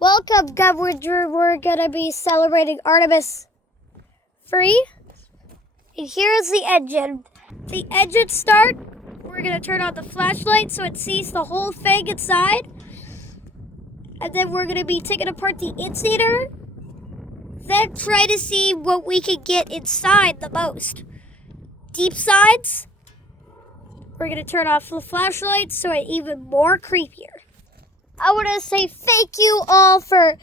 Welcome, Governor. We're going to be celebrating Artemis free. And here's the engine. The engine start. We're going to turn on the flashlight so it sees the whole thing inside. And then we're going to be taking apart the insider. Then try to see what we can get inside the most. Deep sides. We're going to turn off the flashlight so it's even more creepier. I want to say thank you all for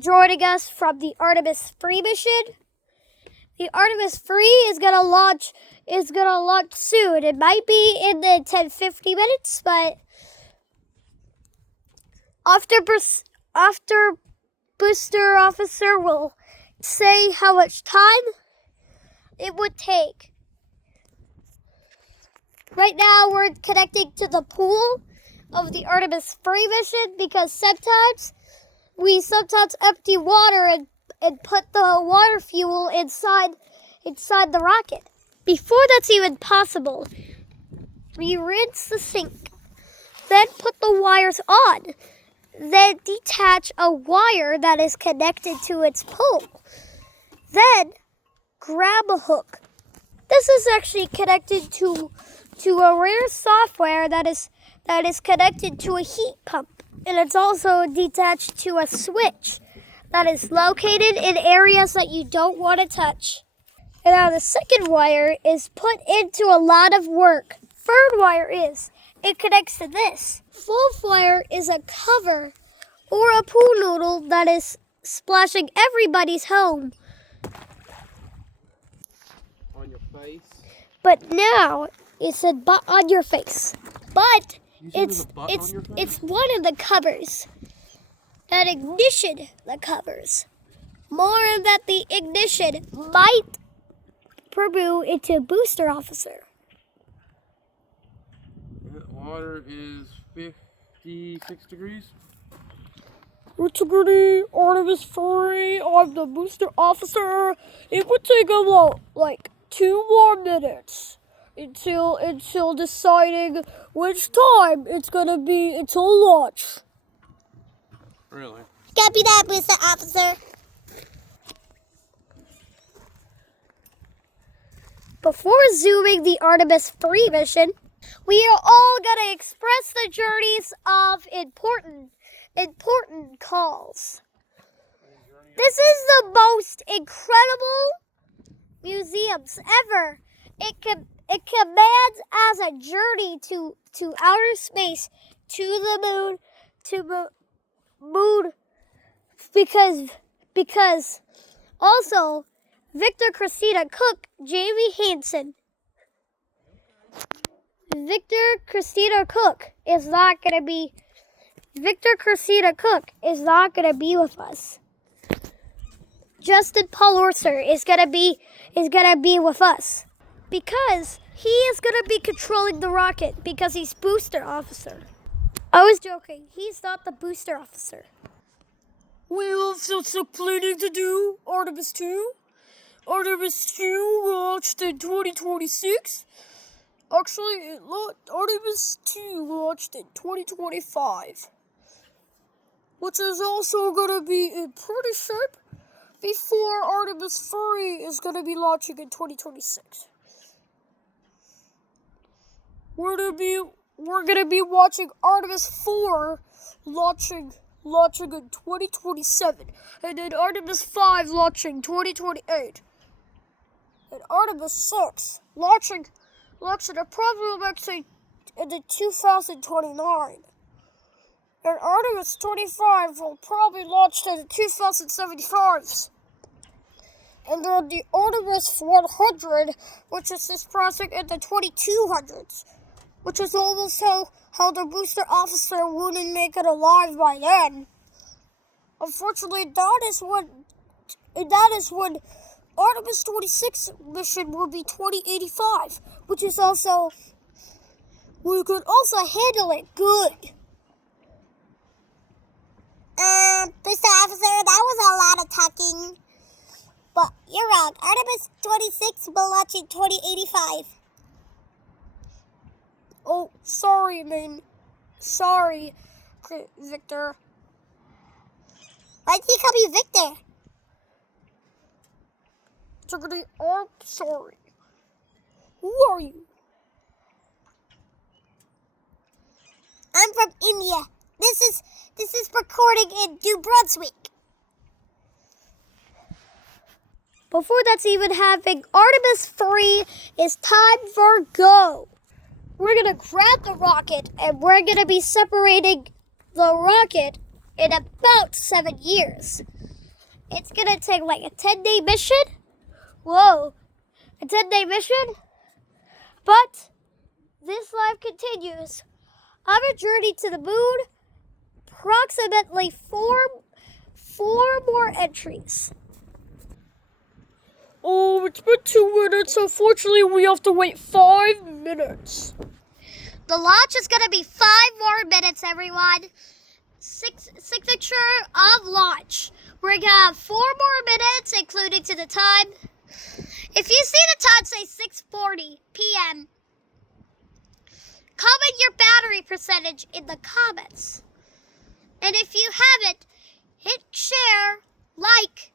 joining us from the Artemis free mission. The Artemis free is gonna launch soon. It might be in the 10-50 minutes, but after booster officer will say how much time it would take. Right now we're connecting to the pool of the Artemis free mission because sometimes we empty water and put the water fuel inside the rocket. Before that's even possible, we rinse the sink, then put the wires on, then detach a wire that is connected to its pole, then grab a hook. This is actually connected to a rare software that is connected to a heat pump, and it's also detached to a switch that is located in areas that you don't want to touch. And now the second wire is put into a lot of work. Third wire it connects to this. Fourth wire is a cover or a pool noodle that is splashing everybody's home. On your face? But now it's a butt on your face. But it's one of the covers. That ignition the covers. More that the ignition might promote into booster officer. The water is 56 degrees. Integrity, Artemis free, I'm the booster officer. It would take about like 2 more minutes until deciding which time it's gonna be until launch. Really? Copy that, booster officer. Before resuming the Artemis free mission, we are all gonna express the journeys of important calls. This is the most incredible museums ever. It commands as a journey to outer space, to the moon, because also Victor Christina Cook, Jamie Hansen. Victor Christina Cook is not gonna be with us. Justin Paul Orser is gonna be with us because he is gonna be controlling the rocket because he's booster officer. I was joking. He's not the booster officer. We also still planning to do Artemis 2. Artemis 2 launched in 2026. Actually, Artemis 2 launched in 2025. Which is also going to be in pretty shape before Artemis 3 is going to be launching in 2026. We're going to be watching Artemis 4 launching in 2027, and then Artemis 5 launching 2028, and Artemis 6 launching approximately in the 2029, and Artemis 25 will probably launch in the 2075s. And then the Artemis 100, which is this project in the 2200s, which is almost how the booster officer wouldn't make it alive by then. Unfortunately, that is when Artemis 26 mission will be 2085, which is also, we could also handle it good. Booster officer, that was a lot of talking. But you're wrong. Artemis 26 will launch in 2085. Oh, sorry, Victor. Why did he call me Victor? Integrity, I'm sorry. Who are you? I'm from India. This is recording in New Brunswick. Before that's even happening, Artemis 3 is time for go. We're gonna grab the rocket and we're gonna be separating the rocket in about 7 years. It's gonna take like a 10-day mission. Whoa, a 10-day mission? But this life continues. On a journey to the moon, approximately four more entries. Oh, it's been 2 minutes. Unfortunately, we have to wait 5 minutes. The launch is going to be 5 more minutes, everyone. Signature of launch. We're going to have 4 more minutes, including to the time. If you see the time say 6:40 p.m., comment your battery percentage in the comments. And if you haven't, hit share, like,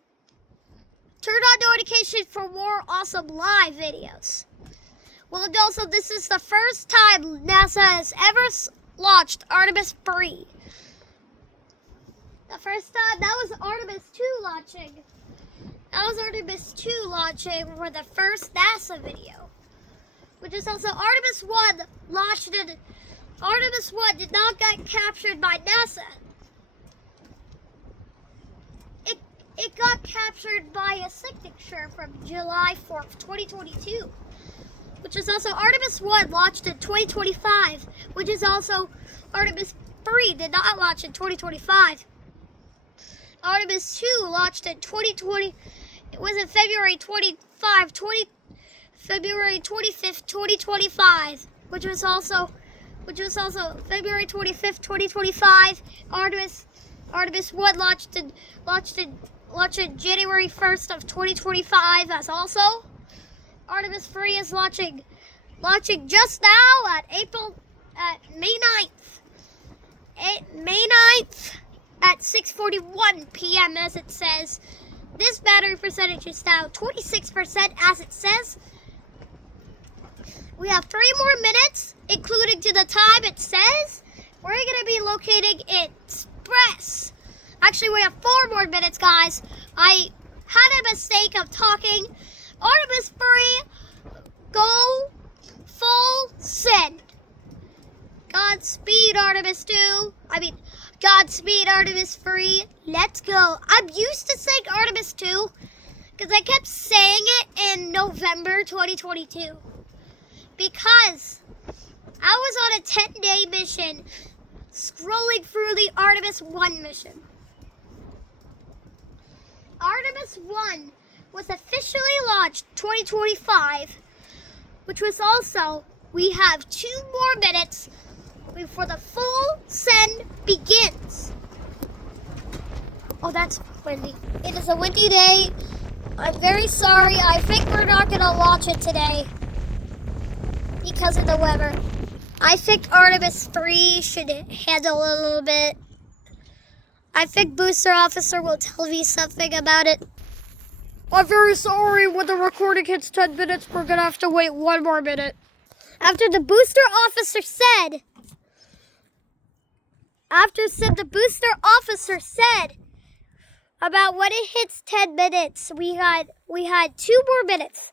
turn on notifications for more awesome live videos. Well, and also, this is the first time NASA has ever launched Artemis 3. The first time, that was Artemis 2 launching. That was Artemis 2 launching for the first NASA video. Which is also Artemis 1 launched in... Artemis 1 did not get captured by NASA. It got captured by a signature from July 4th, 2022. Which is also Artemis 1 launched in 2025. Which is also Artemis 3 did not launch in 2025. Artemis 2 launched in 2020. It was in February 25th, 2025, which was also February 25th, 2025. Artemis 1 launched in January 1st of 2025 as also. Artemis 3 is launching just now at May 9th at 6:41 p.m. as it says. This battery percentage is now 26% as it says. We have 3 more minutes, including to the time it says. We're going to be locating Express. Actually, we have 4 more minutes, guys. I had a mistake of talking. Artemis 3, go full send. Godspeed, Artemis 2. Godspeed, Artemis 3. Let's go. I'm used to saying Artemis 2 because I kept saying it in November 2022. Because I was on a 10-day mission scrolling through the Artemis 1 mission. Artemis 1 was officially launched 2025, which was also, we have 2 more minutes before the full send begins. Oh, that's windy. It is a windy day. I'm very sorry. I think we're not going to launch it today because of the weather. I think Artemis 3 should handle it a little bit. I think Booster Officer will tell me something about it. I'm very sorry. When the recording hits 10 minutes, we're going to have to wait 1 more minute. After the Booster Officer said about when it hits 10 minutes, we had 2 more minutes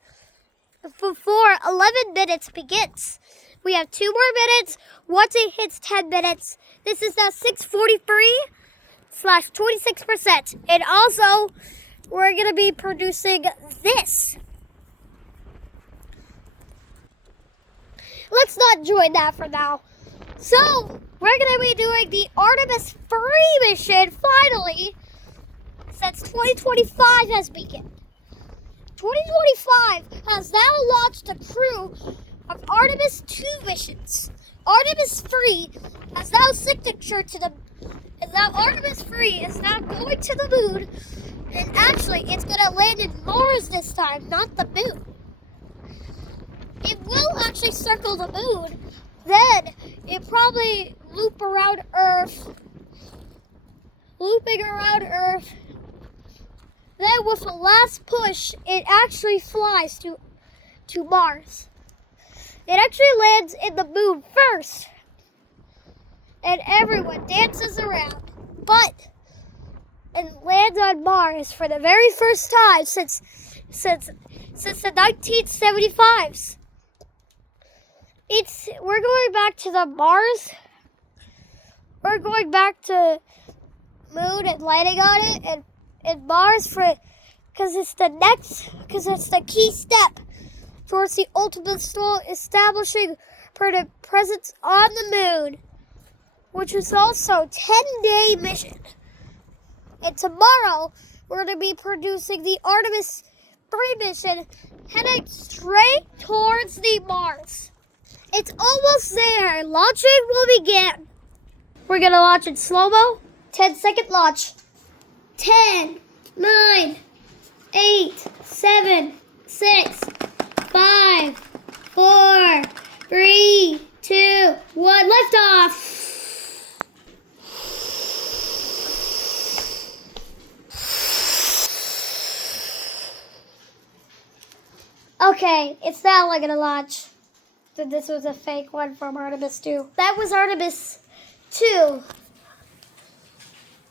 before 11 minutes begins. We have 2 more minutes once it hits 10 minutes. This is now 6:43/26%. And also, we're going to be producing this. Let's not join that for now. So, we're going to be doing the Artemis 3 mission, finally, since 2025 has begun. 2025 has now launched a crew of Artemis 2 missions. Artemis 3 has now Artemis 3 is now going to the moon, and actually, it's going to land in Mars this time, not the moon. It will actually circle the moon, then it probably loop around Earth, looping around Earth. Then with the last push, it actually flies to Mars. It actually lands in the moon first. And everyone dances around. But it lands on Mars for the very first time since the 1975s. We're going back to the Mars. We're going back to moon and landing on it and Mars because it's the key step towards the ultimate goal, establishing permanent presence on the moon, which is also a 10-day mission. And tomorrow we're going to be producing the Artemis 3 mission, heading straight towards the Mars. It's almost there. Launching will begin. We're going to launch in slow-mo. 10-second launch. 10, 9, 8, 7, 6, 5, 4, 3, 2, 1. Lift off. Okay, it's now like a launch. This was a fake one from Artemis 2. That was Artemis 2.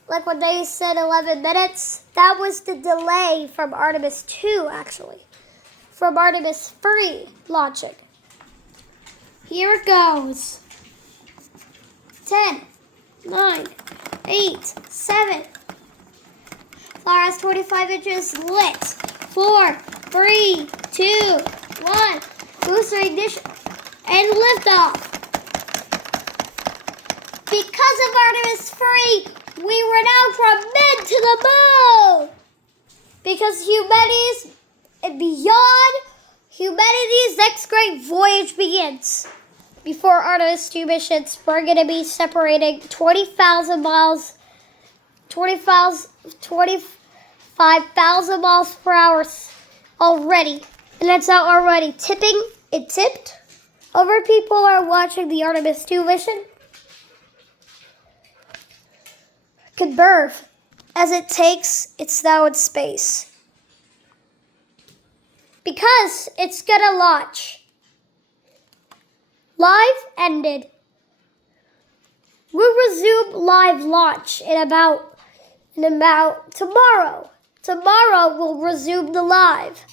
Like when they said 11 minutes, that was the delay from Artemis 2, actually. From Artemis 3 launching. Here it goes. 10, 9, 8, 7. Flower has 25 inches lit. 4, 3, 2, 1. Booster ignition. And liftoff. Because of Artemis 3, we went out from mid to the moon. Because humanity's next great voyage begins. Before Artemis 2 missions, we're going to be separating 20,000 miles, 25,000 miles per hour already. And that's not already tipping. It tipped. Other people are watching the Artemis 2 mission. Could birth. As it takes, it's now in space. Because it's gonna launch. Live ended. We'll resume live launch in about tomorrow. Tomorrow we'll resume the live.